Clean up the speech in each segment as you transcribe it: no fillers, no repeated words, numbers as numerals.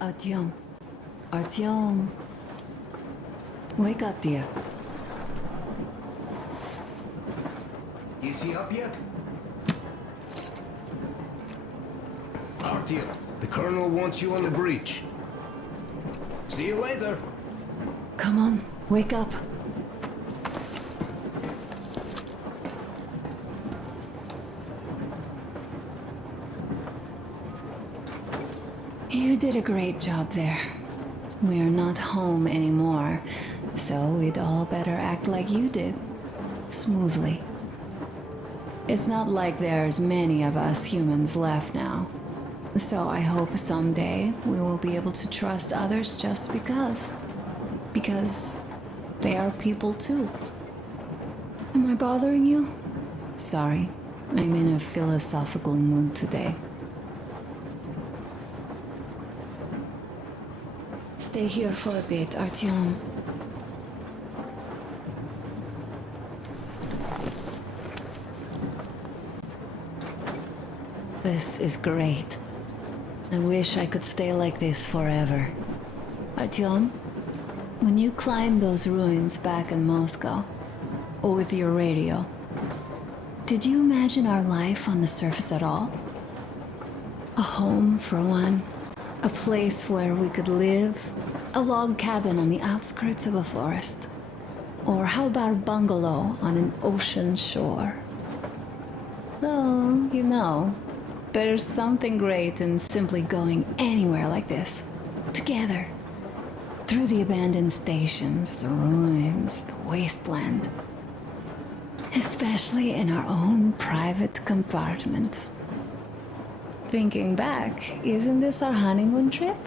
Artyom. Artyom. Wake up, dear. Is he up yet? Artyom, the colonel wants you on the breach. See you later. Come on, wake up. You did a great job there. We're not home anymore, so we'd all better act like you did. Smoothly. It's not like there's many of us humans left now. So I hope someday we will be able to trust others just because. Because they are people too. Am I bothering you? Sorry, I'm in a philosophical mood today. Stay here for a bit, Artyom. This is great. I wish I could stay like this forever. Artyom, when you climbed those ruins back in Moscow, with your radio, did you imagine our life on the surface at all? A home for one, a place where we could live, a log cabin on the outskirts of a forest. Or how about a bungalow on an ocean shore? Well, you know, there's something great in simply going anywhere like this, together, through the abandoned stations, the ruins, the wasteland. Especially in our own private compartment. Thinking back, isn't this our honeymoon trip?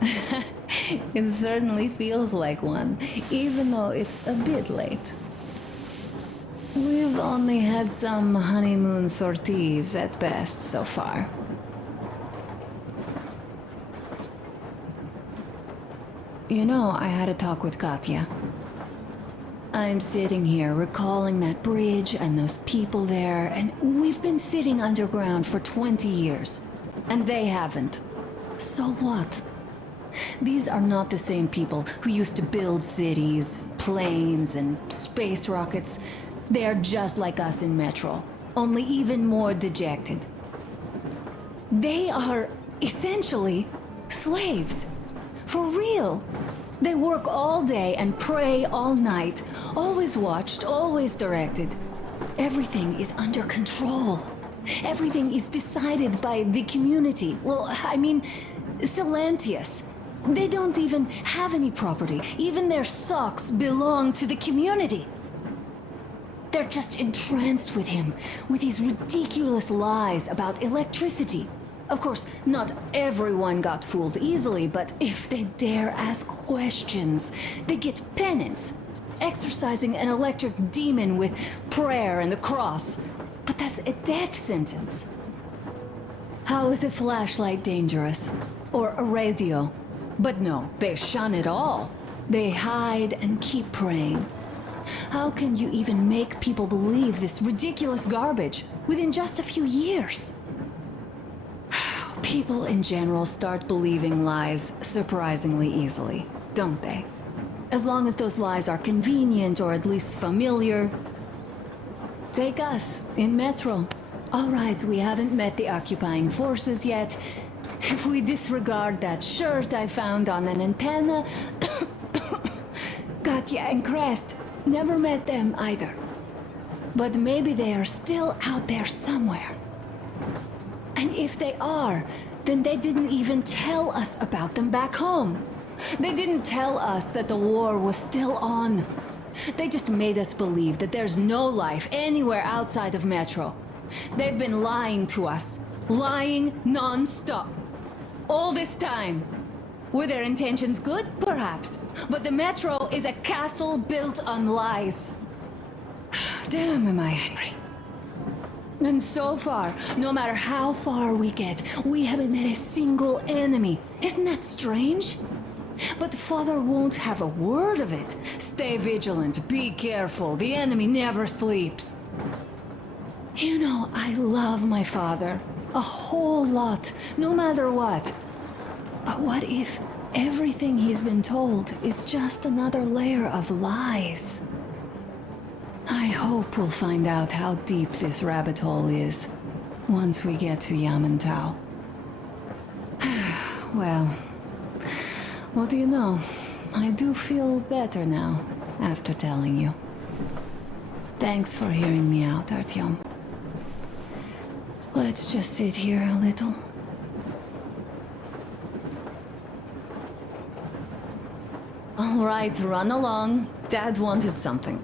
It certainly feels like one, even though it's a bit late. We've only had some honeymoon sorties at best so far. You know, I had a talk with Katya. I'm sitting here recalling that bridge and those people there, and we've been sitting underground for 20 years, and they haven't. So what? These are not the same people who used to build cities, planes, and space rockets. They are just like us in Metro, only even more dejected. They are essentially slaves. For real. They work all day and pray all night, always watched, always directed. Everything is under control. Everything is decided by the community. Well, I mean, Silantius. They don't even have any property. Even their socks belong to the community. They're just entranced with him, with these ridiculous lies about electricity. Of course, not everyone got fooled easily, but if they dare ask questions, they get penance, exorcising an electric demon with prayer and the cross. But that's a death sentence. How is a flashlight dangerous? Or a radio? But no, they shun it all. They hide and keep praying. How can you even make people believe this ridiculous garbage within just a few years? People in general start believing lies surprisingly easily, don't they? As long as those lies are convenient or at least familiar. Take us, in Metro. All right, we haven't met the occupying forces yet. If we disregard that shirt I found on an antenna... Katya and Crest, never met them either. But maybe they are still out there somewhere. And if they are, then they didn't even tell us about them back home. They didn't tell us that the war was still on. They just made us believe that there's no life anywhere outside of Metro. They've been lying to us. Lying non-stop. All this time. Were their intentions good? Perhaps. But the Metro is a castle built on lies. Damn, am I angry. And so far, no matter how far we get, we haven't met a single enemy. Isn't that strange? But Father won't have a word of it. Stay vigilant, be careful, the enemy never sleeps. You know, I love my father. A whole lot, no matter what. But what if everything he's been told is just another layer of lies? I hope we'll find out how deep this rabbit hole is once we get to Yamantau. Well, what do you know? I do feel better now after telling you. Thanks for hearing me out, Artyom. Let's just sit here a little. All right, run along. Dad wanted something.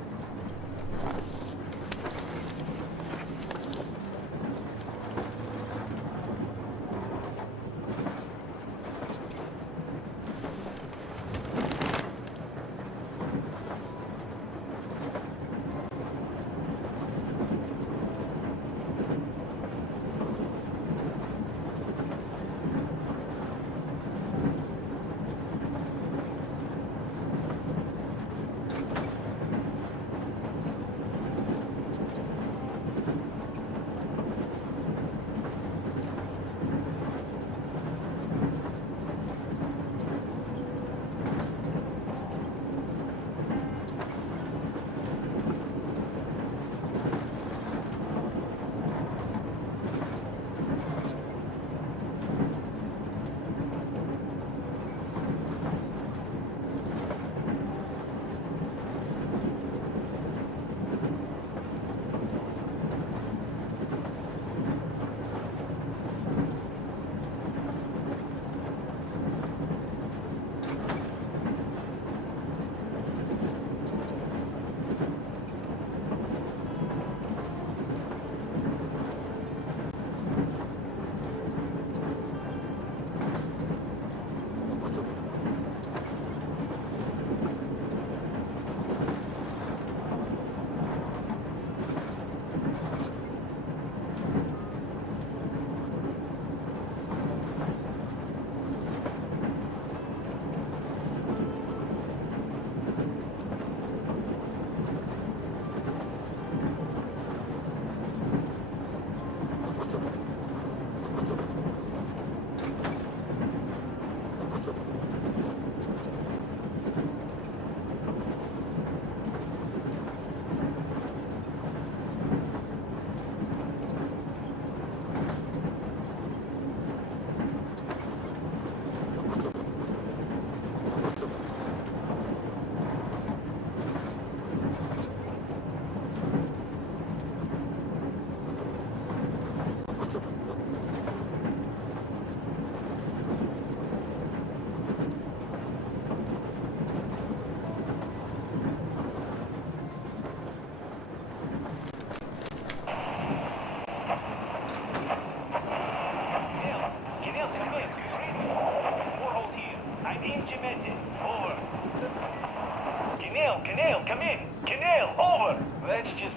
Come in! Canal, over! That's just...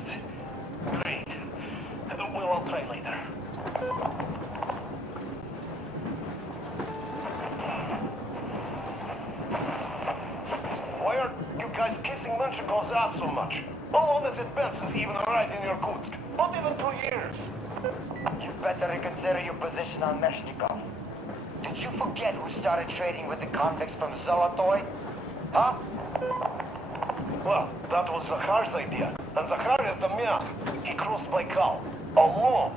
great. We'll all try later. Why are you guys kissing Menchikov's ass so much? How long has it been since he even arrived in Irkutsk? Not even 2 years. You better reconsider your position on Meshnikov. Did you forget who started trading with the convicts from Zolotoy? Huh? Well, that was Zakhar's idea. And Zakhar is the man. He crossed Baikal. Alone.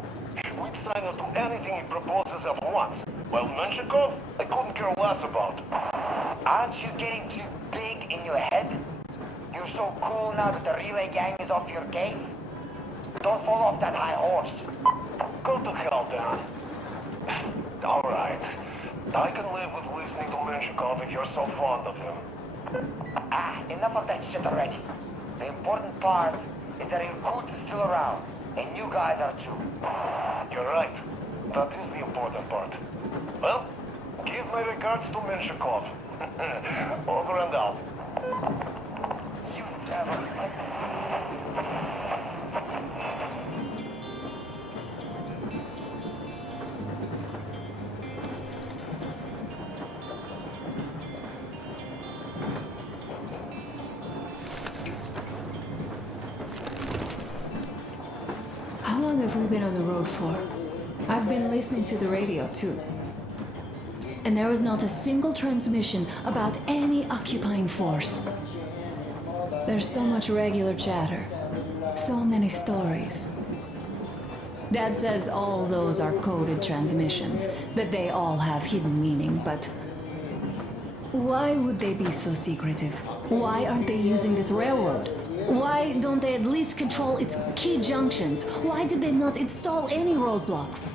We'd sign on to anything he proposes at once. While Menshikov, I couldn't care less about. Aren't you getting too big in your head? You're so cool now that the relay gang is off your case? Don't fall off that high horse. Go to hell, Dan. All right. I can live with listening to Menshikov if you're so fond of him. Enough of that shit already. The important part is that Irkut is still around, and you guys are too. You're right. That is the important part. Well, give my regards to Menshikov. Over and out. You devil. How long have we been on the road for? I've been listening to the radio too. and there was not a single transmission about any occupying force. There's so much regular chatter, so many stories. Dad says all those are coded transmissions, that they all have hidden meaning, but why would they be so secretive? Why aren't they using this railroad? Why don't they at least control its key junctions? Why did they not install any roadblocks?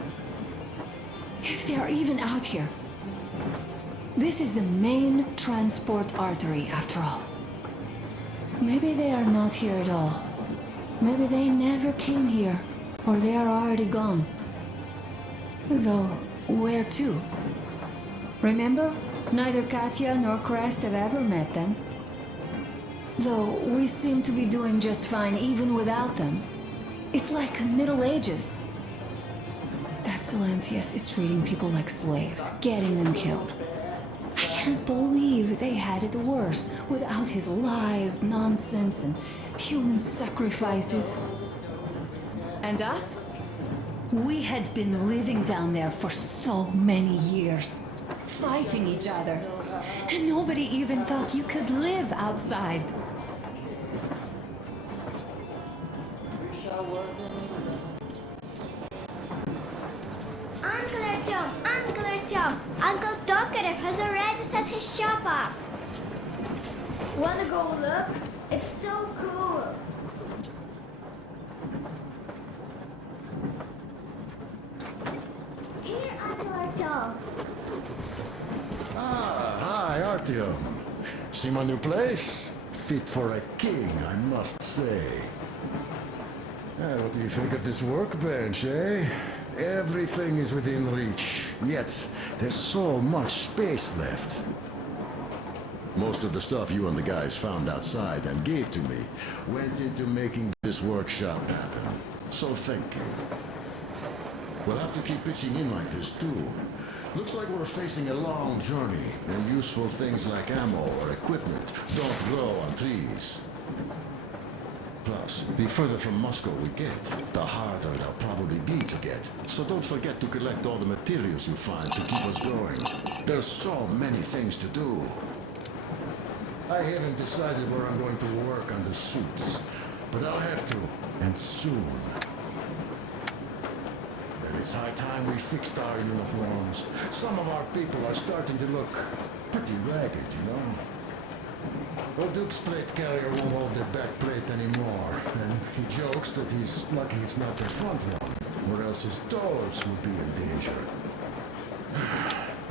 If they are even out here. This is the main transport artery, after all. Maybe they are not here at all. Maybe they never came here, or they are already gone. Though, where to? Remember? Neither Katya nor Crest have ever met them. Though we seem to be doing just fine even without them. It's like Middle Ages. That Silantius is treating people like slaves, getting them killed. I can't believe they had it worse without his lies, nonsense, and human sacrifices. And us? We had been living down there for so many years, fighting each other. And nobody even thought you could live outside. Uncle Artyom, Uncle Tokarev has already set his shop up. Wanna go look? It's so cool. Here, Uncle Artyom. Ah, hi, Artyom. See my new place? Fit for a king, I must say. What do you think of this workbench, eh? Everything is within reach, yet there's so much space left. Most of the stuff you and the guys found outside and gave to me went into making this workshop happen. So thank you. We'll have to keep pitching in like this too. Looks like we're facing a long journey, and useful things like ammo or equipment don't grow on trees. Plus, the further from Moscow we get, the harder they'll probably be to get. So don't forget to collect all the materials you find to keep us going. There's so many things to do. I haven't decided where I'm going to work on the suits, but I'll have to, and soon. And it's high time we fixed our uniforms. Some of our people are starting to look pretty ragged, you know? Well, Duke's plate carrier won't hold the back plate anymore, and he jokes that he's lucky it's not the front one, or else his toes would be in danger.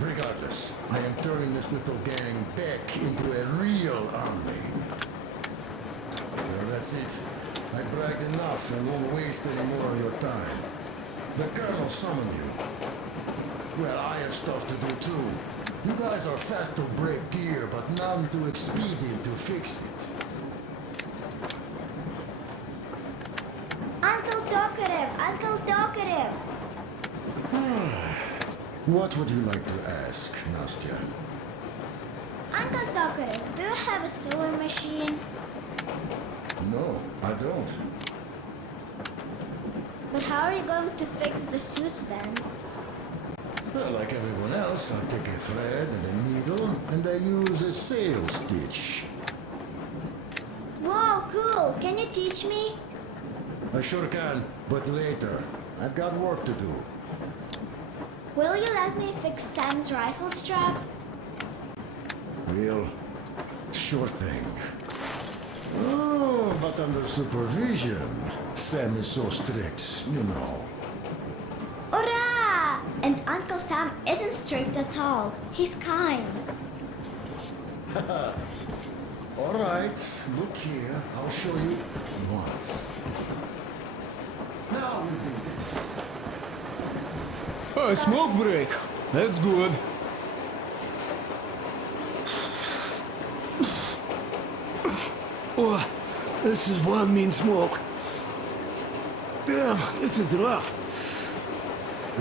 Regardless, I am turning this little gang back into a real army. Well, that's it. I bragged enough and won't waste any more of your time. The Colonel summoned you. Well, I have stuff to do too. You guys are fast to break gear, but none too expedient to fix it. Uncle Tokarev! What would you like to ask, Nastya? Uncle Tokarev, do you have a sewing machine? No, I don't. But how are you going to fix the suits then? Well, like everyone else, I take a thread and a needle, and I use a sail stitch. Wow, cool! Can you teach me? I sure can, but later. I've got work to do. Will you let me fix Sam's rifle strap? Well, sure thing. Oh, but under supervision. Sam is so strict, you know. Hurrah! And Uncle Sam isn't strict at all. He's kind. All right, look here. I'll show you once. Now we do this. A smoke break. That's good. Oh, this is one mean smoke. Damn, this is rough.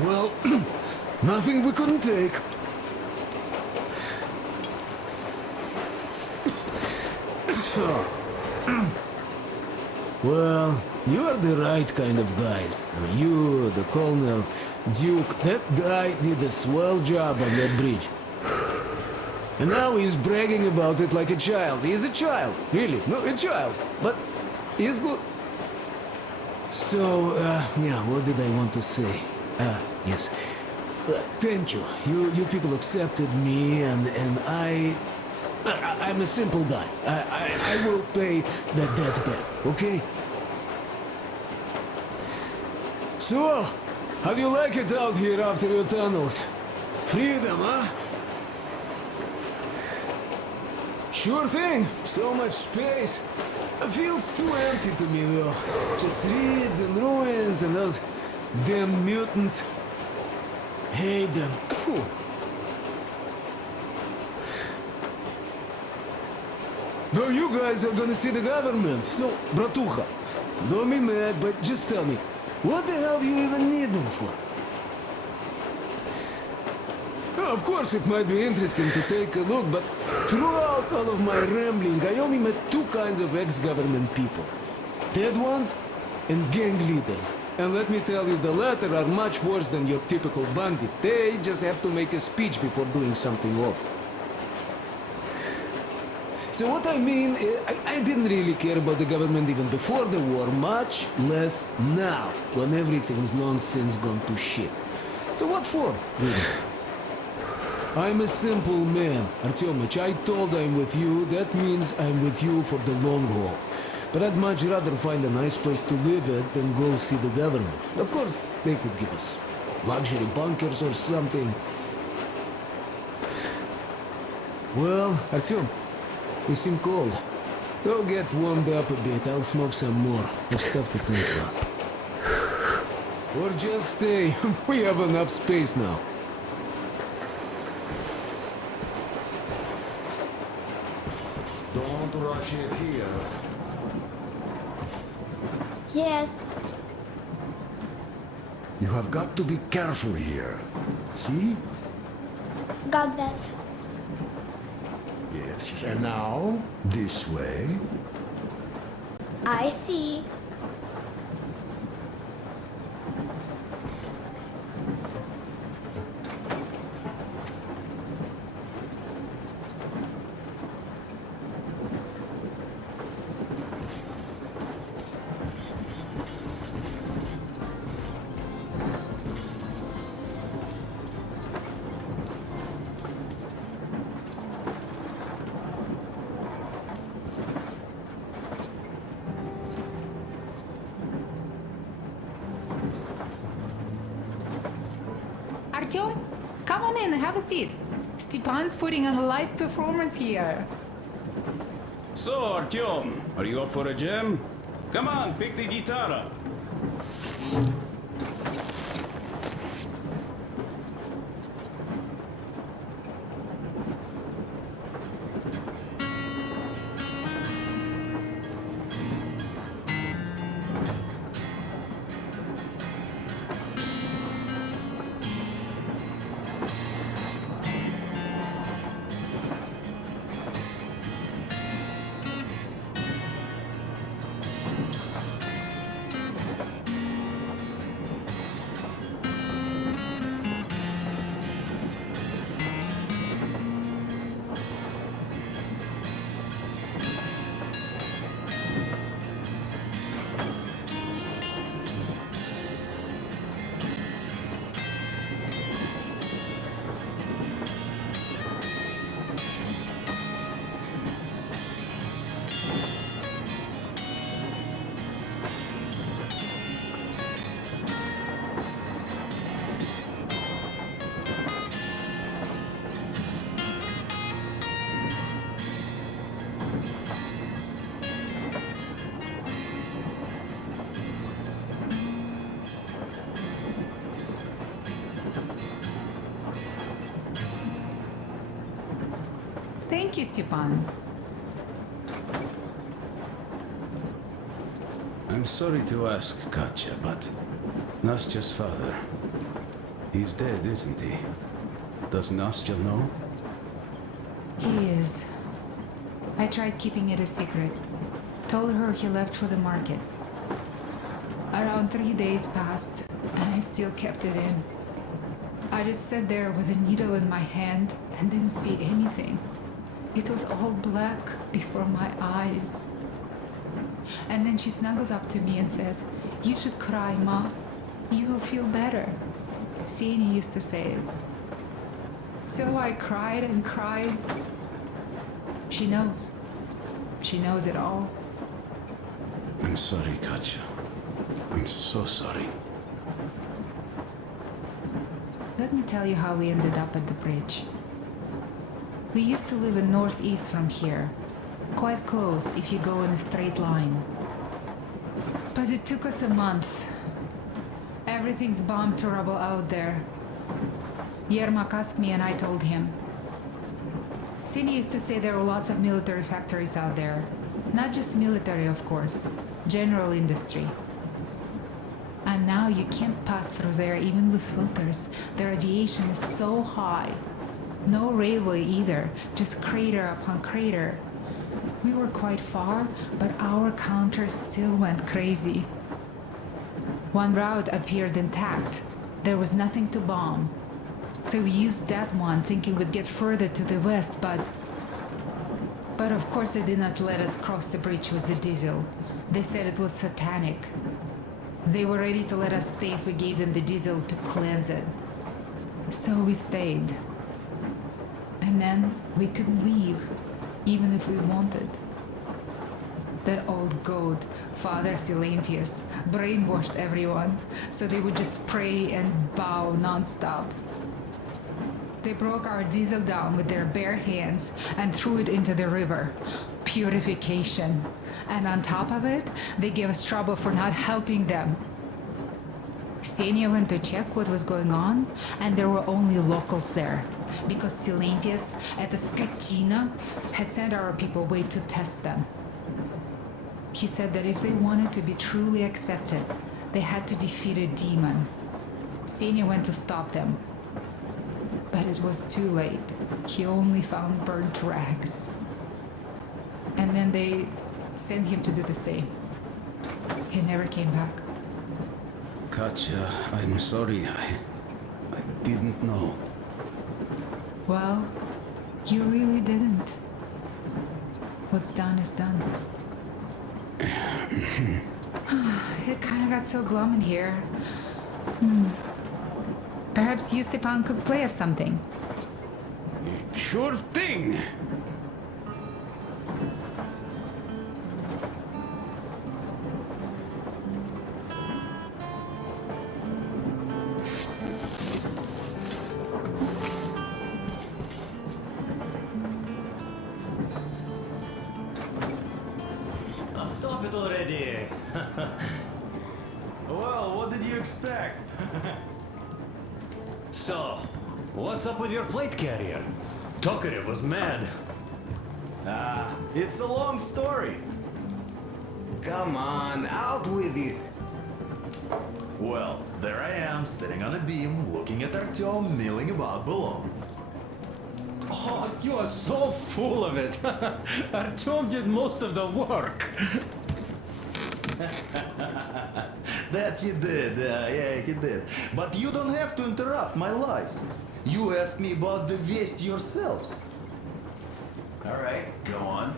Well, nothing we couldn't take. Well, you are the right kind of guys. I mean, you, the Colonel, Duke, that guy did a swell job on that bridge. And now he's bragging about it like a child. He is a child, really. No, a child. But he's good. So, yeah, what did I want to say? Yes. Thank you. You people accepted me, and I'm a simple guy. I will pay that debt back, okay? So, how do you like it out here after your tunnels? Freedom, huh? Sure thing. So much space. It feels too empty to me, though. Just reeds and ruins and those damn mutants. Hate them. Phew. No, you guys are gonna see the government. So, bratucha, don't be mad, but just tell me, what the hell do you even need them for? Well, of course, it might be interesting to take a look, but throughout all of my rambling, I only met two kinds of ex-government people. Dead ones and gang leaders. And let me tell you, the latter are much worse than your typical bandit. They just have to make a speech before doing something awful. So what I mean, I didn't really care about the government even before the war, much less now, when everything's long since gone to shit. So what for, really? I'm a simple man, Artyomich. I told I'm with you, that means I'm with you for the long haul. But I'd much rather find a nice place to live at than go see the government. Of course, they could give us luxury bunkers or something. Well, Artyom, you seem cold. Go get warmed up a bit, I'll smoke some more. There's stuff to think about. Or just stay. We have enough space now. Don't rush it here. Yes. You have got to be careful here. See? Got that. Yes, yes. And now, this way. I see. Artyom, come on in, have a seat. Stepan's putting on a live performance here. So, Artyom, are you up for a jam? Come on, pick the guitar up. Thank you, Stepan. I'm sorry to ask, Katya, but Nastya's father, he's dead, isn't he? Does Nastya know? He is. I tried keeping it a secret. Told her he left for the market. Around 3 days passed, and I still kept it in. I just sat there with a needle in my hand and didn't see anything. It was all black before my eyes. And then she snuggles up to me and says, "You should cry, Ma. You will feel better." Ksenia used to say it. So I cried and cried. She knows. She knows it all. I'm sorry, Katya. I'm so sorry. Let me tell you how we ended up at the bridge. We used to live in northeast from here, quite close if you go in a straight line. But it took us a month. Everything's bombed to rubble out there. Yermak asked me and I told him. Ksenia used to say there were lots of military factories out there. Not just military, of course. General industry. And now you can't pass through there even with filters. The radiation is so high. No railway either, just crater upon crater. We were quite far, but our counter still went crazy. One route appeared intact. There was nothing to bomb. So we used that one, thinking we'd get further to the west, but of course they did not let us cross the bridge with the diesel. They said it was satanic. They were ready to let us stay if we gave them the diesel to cleanse it. So we stayed. And then we couldn't leave, even if we wanted. That old goat, Father Silentius, brainwashed everyone, so they would just pray and bow non-stop. They broke our diesel down with their bare hands and threw it into the river. Purification. And on top of it, they gave us trouble for not helping them. Ksenia went to check what was going on, and there were only locals there, because Silentius at the Skatina had sent our people away to test them. He said that if they wanted to be truly accepted, they had to defeat a demon. Ksenia went to stop them. But it was too late. He only found burnt rags. And then they sent him to do the same. He never came back. Katya, I'm sorry. I didn't know. Well, you really didn't. What's done is done. It kind of got so glum in here. Perhaps you, Stepan, could play us something. Sure thing! Stop it already! Well, what did you expect? So, what's up with your plate carrier? Tokarev was mad. It's a long story. Come on, out with it. Well, there I am, sitting on a beam, looking at Artyom milling about below. Oh, you are so full of it. Artyom did most of the work. That he did, yeah, he did. But you don't have to interrupt my lies. You asked me about the Vest yourselves. All right, go on.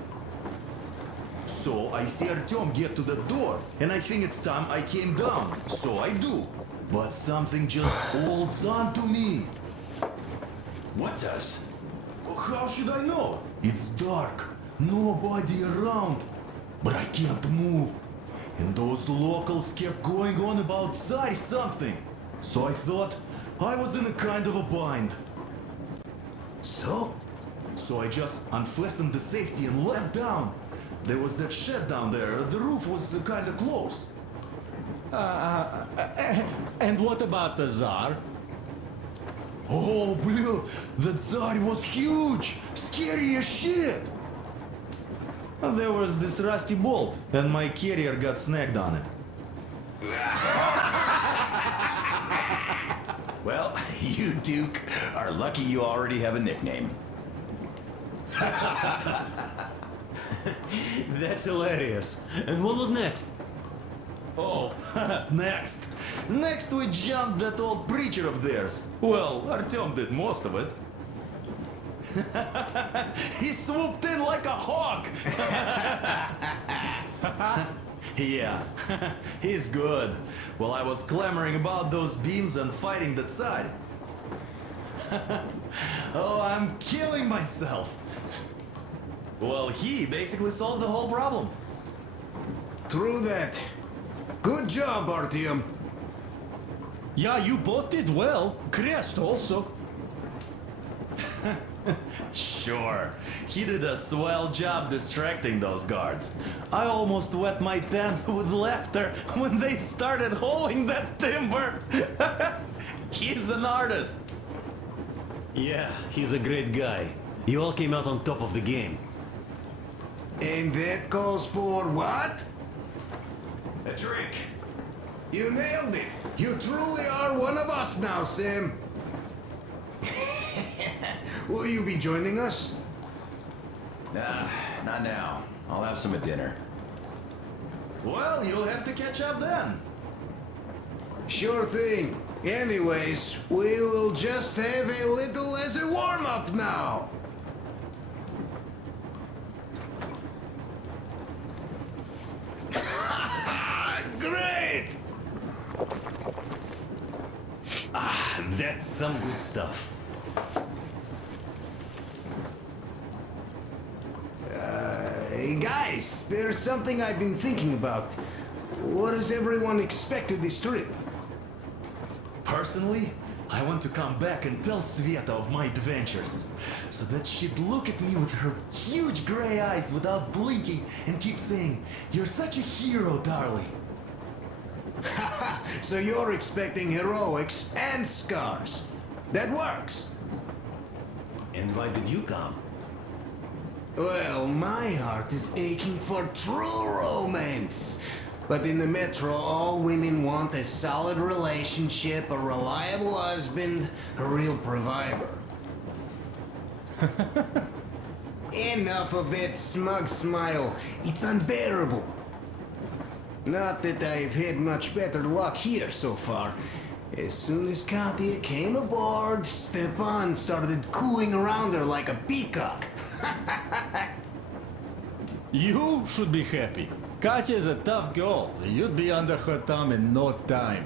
So I see Artyom get to the door, and I think it's time I came down. So I do. But something just holds on to me. What does? How should I know? It's dark, nobody around, but I can't move. And those locals kept going on about Tsar something. So I thought I was in a kind of a bind. So I just unfastened the safety and let down. There was that shed down there. The roof was kind of close. And what about the Tsar? Oh, blue, the Tsar was huge, scary as shit. There was this rusty bolt, and my carrier got snagged on it. Well, you, Duke, are lucky you already have a nickname. That's hilarious. And what was next? Oh, next. Next we jumped that old preacher of theirs. Well, Artyom did most of it. He swooped in like a hawk. Yeah, he's good. While I was clamoring about those beams and fighting that side. Oh, I'm killing myself. Well, he basically solved the whole problem. True that. Good job, Artyom. Yeah, you both did well. Crest also. Sure, he did a swell job distracting those guards. I almost wet my pants with laughter when they started hauling that timber. He's an artist. Yeah, he's a great guy. You all came out on top of the game. And that calls for what? A drink. You nailed it. You truly are one of us now, Sam. Will you be joining us? Nah, not now. I'll have some at dinner. Well, you'll have to catch up then. Sure thing. Anyways, we will just have a little as a warm-up now. Great! Ah, that's some good stuff. Hey guys, there's something I've been thinking about. What does everyone expect of this trip? Personally, I want to come back and tell Sveta of my adventures, so that she'd look at me with her huge gray eyes without blinking and keep saying, "You're such a hero, darling." So you're expecting heroics and scars. That works. And why did you come? Well, my heart is aching for true romance. But in the metro, all women want a solid relationship, a reliable husband, a real provider. Enough of that smug smile. It's unbearable. Not that I've had much better luck here so far. As soon as Katya came aboard, Stepan started cooing around her like a peacock. You should be happy. Katya is a tough girl. You'd be under her thumb in no time.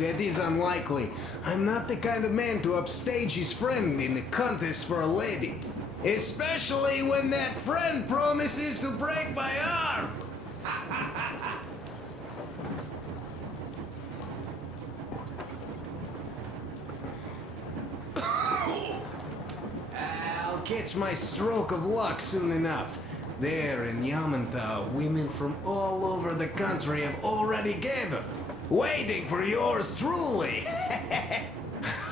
That is unlikely. I'm not the kind of man to upstage his friend in a contest for a lady. Especially when that friend promises to break my arm. I'll catch my stroke of luck soon enough. There in Yamantau, women from all over the country have already gathered, waiting for yours truly.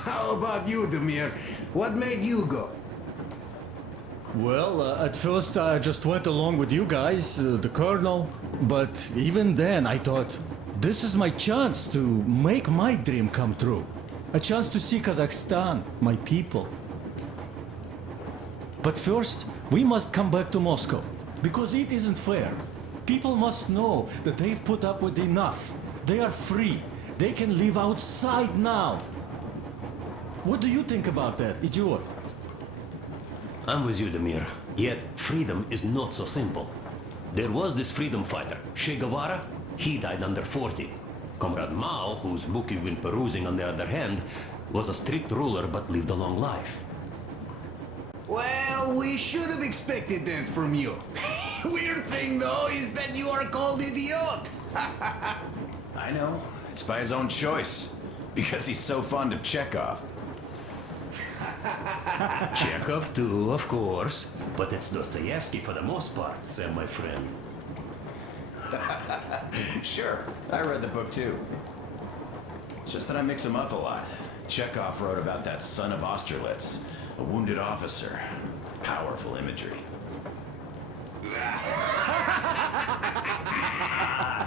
How about you, Demir? What made you go? Well, at first I just went along with you guys, the colonel. But even then I thought, this is my chance to make my dream come true. A chance to see Kazakhstan, my people. But first, we must come back to Moscow, because it isn't fair. People must know that they've put up with enough. They are free. They can live outside now. What do you think about that, idiot? I'm with you, Damir. Yet, freedom is not so simple. There was this freedom fighter, Che Guevara. He died under 40. Comrade Mao, whose book you've been perusing on the other hand, was a strict ruler but lived a long life. Well, we should have expected that from you. Weird thing, though, is that you are called idiot. I know. It's by his own choice. Because he's so fond of Chekhov. Chekhov too, of course. But it's Dostoevsky for the most part, Sam, my friend. Sure, I read the book too. It's just that I mix them up a lot. Chekhov wrote about that son of Austerlitz, a wounded officer. Powerful imagery.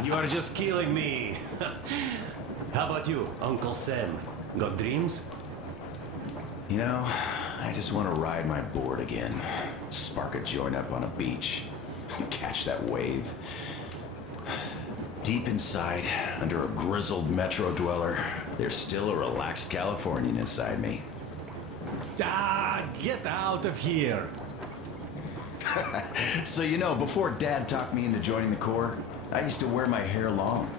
You are just killing me. How about you, Uncle Sam? Got dreams? You know, I just want to ride my board again. Spark a joint up on a beach. Catch that wave. Deep inside, under a grizzled metro dweller, there's still a relaxed Californian inside me. Ah, get out of here! So you know, before Dad talked me into joining the Corps, I used to wear my hair long.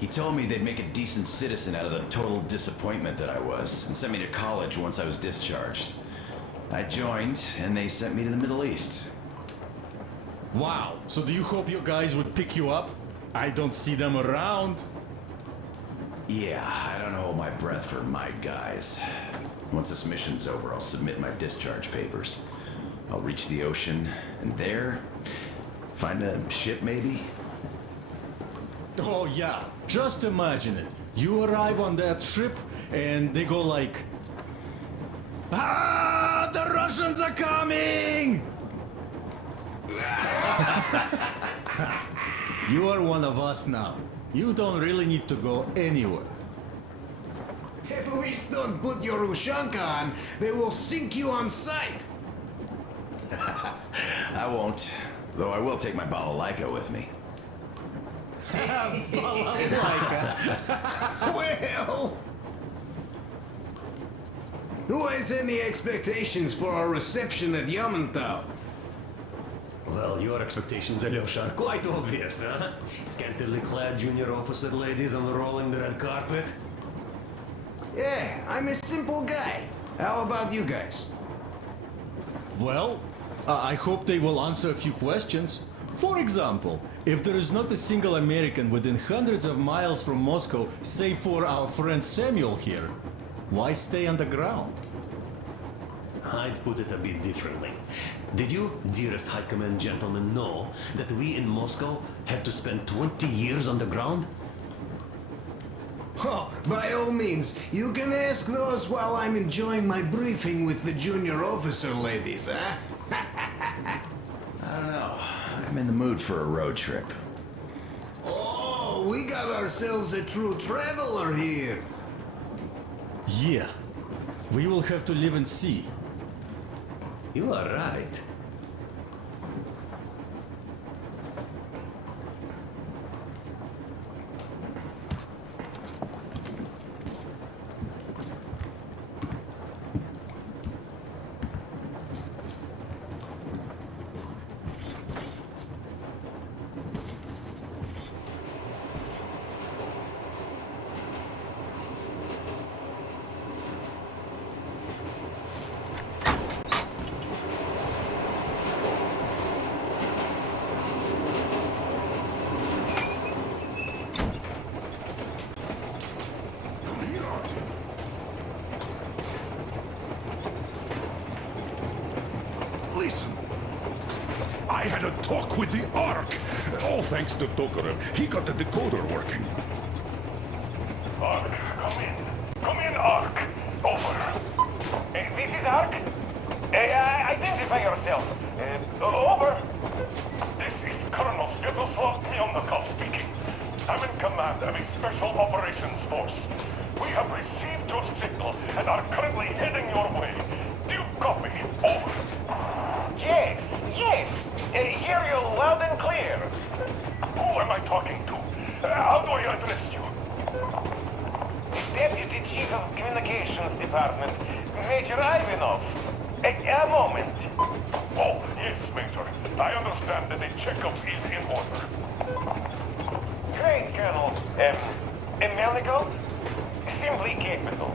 He told me they'd make a decent citizen out of the total disappointment that I was, and sent me to college once I was discharged. I joined, and they sent me to the Middle East. Wow, so do you hope your guys would pick you up? I don't see them around. Yeah, I don't hold my breath for my guys. Once this mission's over, I'll submit my discharge papers. I'll reach the ocean, and there, find a ship maybe? Oh yeah, just imagine it. You arrive on that ship, and they go like... Ah, the Russians are coming! You are one of us now. You don't really need to go anywhere. At least don't put your Ushanka on. They will sink you on sight. I won't, though I will take my balalaika with me. Well... Who has any expectations for our reception at Yamantau? Well, your expectations, Alyosha, are quite obvious, huh? Scantily clad junior officer ladies unrolling the red carpet. Yeah, I'm a simple guy. How about you guys? Well, I hope they will answer a few questions. For example, if there is not a single American within hundreds of miles from Moscow, save for our friend Samuel here, why stay underground? I'd put it a bit differently. Did you, dearest High Command gentlemen, know that we in Moscow had to spend 20 years underground? Oh, by all means, you can ask those while I'm enjoying my briefing with the junior officer ladies, huh? I don't know. I'm in the mood for a road trip. Oh, we got ourselves a true traveler here. Yeah, we will have to live and see. You are right. Listen. I had a talk with the Ark. All thanks to Tokarev. He got the decoder working. Ark, come in. Come in, Ark. Over. This is Ark. Identify yourself. Over. This is Colonel Sviatoslav Myelnikov speaking. I'm in command of a special operations force. We have received your signal and are currently heading your way. Do you copy? Over. Yes. Hear you loud and clear. Who am I talking to? How do I address you? Deputy Chief of Communications Department, Major Ivanov. A moment. Oh, yes, Major. I understand that the checkup is in order. Great, Colonel. Melnikov? Simply capable.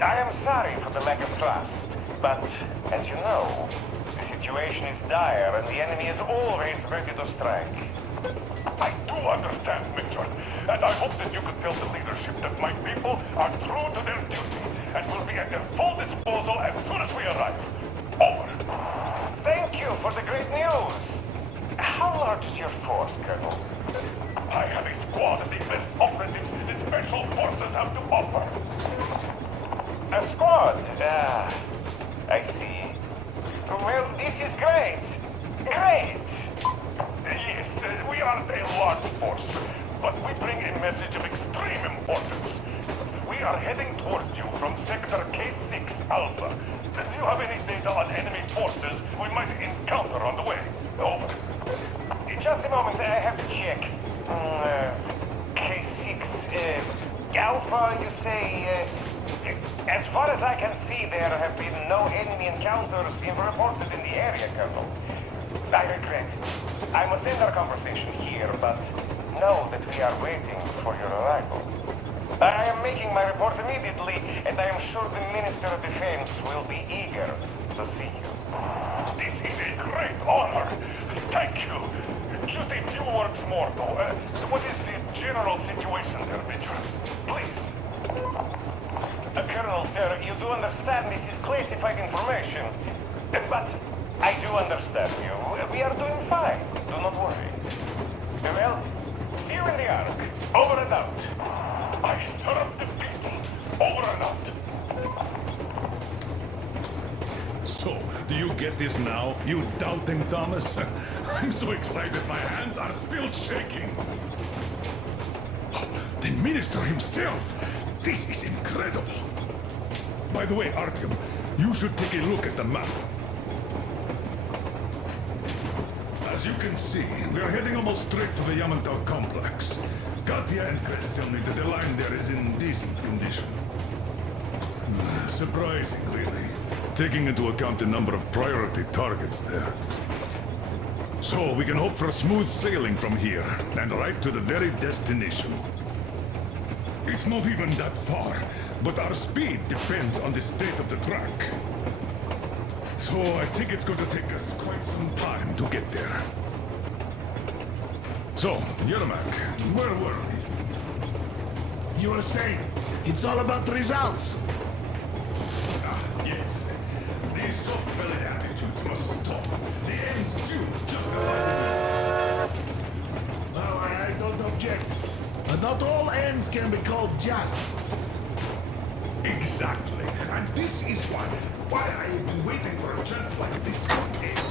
I am sorry for the lack of trust, but, as you know, the situation is dire and the enemy is always ready to strike. I do understand, Major, and I hope that you can tell the leadership that my people are true to their duty and will be at their full disposal as soon as we arrive. Over. Thank you for the great news. How large is your force, Colonel? I have a squad of the best operatives the Special Forces have to offer. A squad? I see. Well, this is great. Great! Yes, we aren't a large force, but we bring a message of extreme importance. We are heading towards you from Sector K6 Alpha. Do you have any data on enemy forces we might encounter on the way? Over. Just a moment, I have to check. K6, Alpha, you say... as far as I can see, there have been no enemy encounters reported in the area, Colonel. I regret. I must end our conversation here, but know that we are waiting for your arrival. I am making my report immediately, and I am sure the Minister of Defense will be eager to see you. This is a great honor. Thank you. Just a few words more, though. What is the general situation there, Major? Please. Colonel, sir, you do understand this is classified information. But I do understand you. We are doing fine. Do not worry. Well, see you in the Ark. Over and out. I serve the people. Over and out. So, do you get this now, you doubting Thomas? I'm so excited my hands are still shaking. The minister himself! This is incredible! By the way, Artyom, you should take a look at the map. As you can see, we are heading almost straight for the Yamantau complex. Katya and Chris tell me that the line there is in decent condition. Surprising, really, taking into account the number of priority targets there. So we can hope for smooth sailing from here, and right to the very destination. It's not even that far, but our speed depends on the state of the track. So I think it's going to take us quite some time to get there. So, Yermak, where were we? You were saying, it's all about the results. Yes. These soft-bellied attitudes must stop. The ends do justify the means. Well, I don't object. But not all ends can be called just. Exactly. And this is why I have been waiting for a chance like this for ages.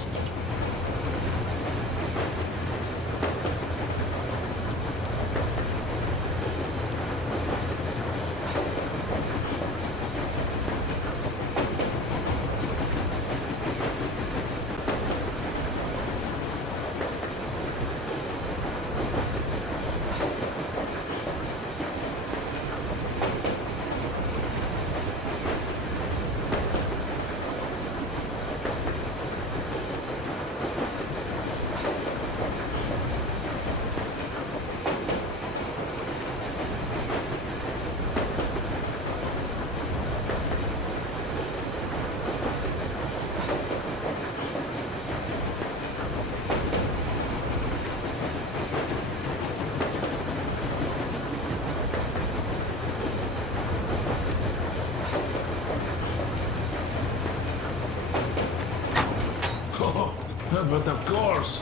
But of course.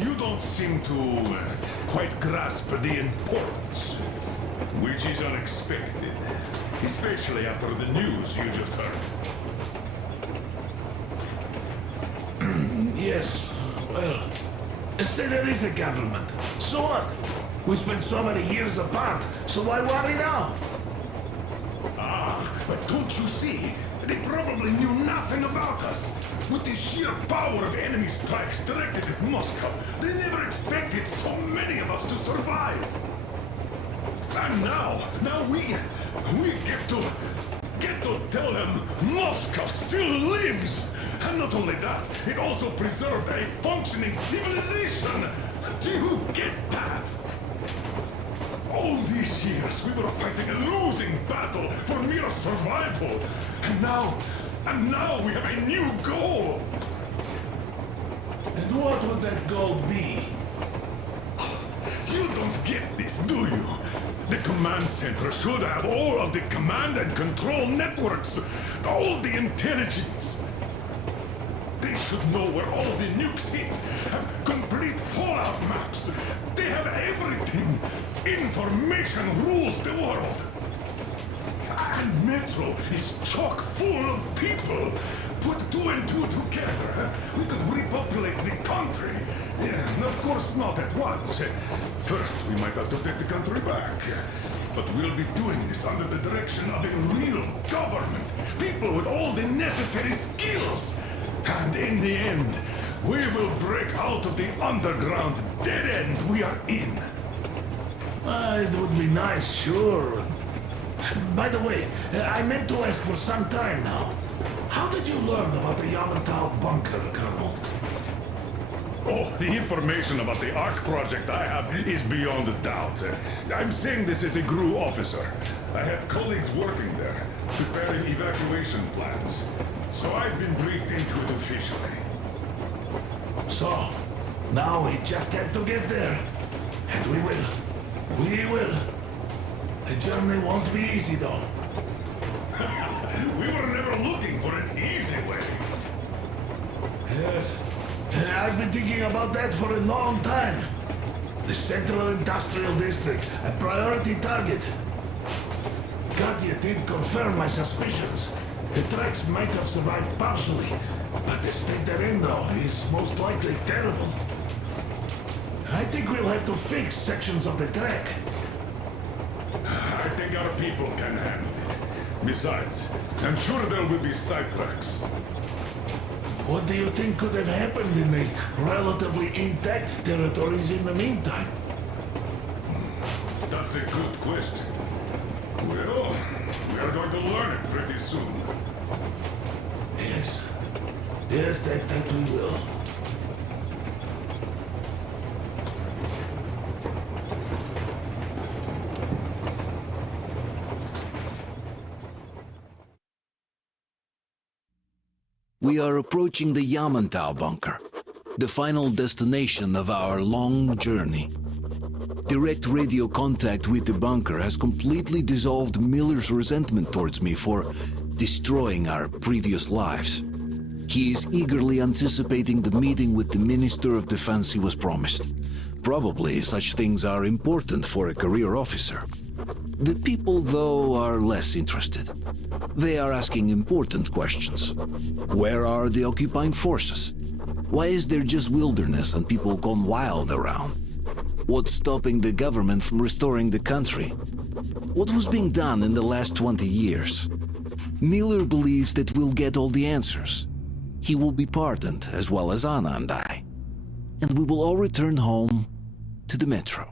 You don't seem to quite grasp the importance, which is unexpected, especially after the news you just heard. Yes, well, say there is a government. So what? We spent so many years apart, so why worry now? But don't you see? They probably knew nothing about us. With the sheer power of enemy strikes directed at Moscow, they never expected so many of us to survive. And now we get to tell them Moscow still lives. And not only that, it also preserved a functioning civilization. Do you get that? All these years, we were fighting a losing battle for mere survival. And now we have a new goal. And what would that goal be? You don't get this, do you? The command center should have all of the command and control networks, all the intelligence. They should know where all the nukes hit, have complete fallout maps. They have everything. Information rules the world. And Metro is chock full of people. Put two and two together, we could repopulate the country. Yeah, of course, not at once. First, we might have to take the country back. But we'll be doing this under the direction of a real government. People with all the necessary skills. And in the end, We will break out of the underground dead end we are in. It would be nice, sure. By the way, I meant to ask for some time now. How did you learn about the Yamantau bunker, Colonel? Oh, the information about the Ark project I have is beyond a doubt. I'm saying this as a GRU officer. I had colleagues working there, preparing evacuation plans. So I've been briefed into it officially. So, now we just have to get there. And we will. We will. The journey won't be easy, though. We were never looking for an easy way. Yes. I've been thinking about that for a long time. The Central Industrial District, a priority target. Katya did confirm my suspicions. The tracks might have survived partially, but the state they're in, though, is most likely terrible. I think we'll have to fix sections of the track. I think our people can handle it. Besides, I'm sure there will be sidetracks. What do you think could have happened in the relatively intact territories in the meantime? That's a good question. Well, we are going to learn it pretty soon. Yes. Yes, that we will. We are approaching the Yamantau bunker, the final destination of our long journey. Direct radio contact with the bunker has completely dissolved Miller's resentment towards me for destroying our previous lives. He is eagerly anticipating the meeting with the Minister of Defense he was promised. Probably such things are important for a career officer. The people, though, are less interested. They are asking important questions. Where are the occupying forces? Why is there just wilderness and people gone wild around? What's stopping the government from restoring the country? What was being done in the last 20 years? Miller believes that we'll get all the answers. He will be pardoned, as well as Anna and I. And we will all return home to the metro.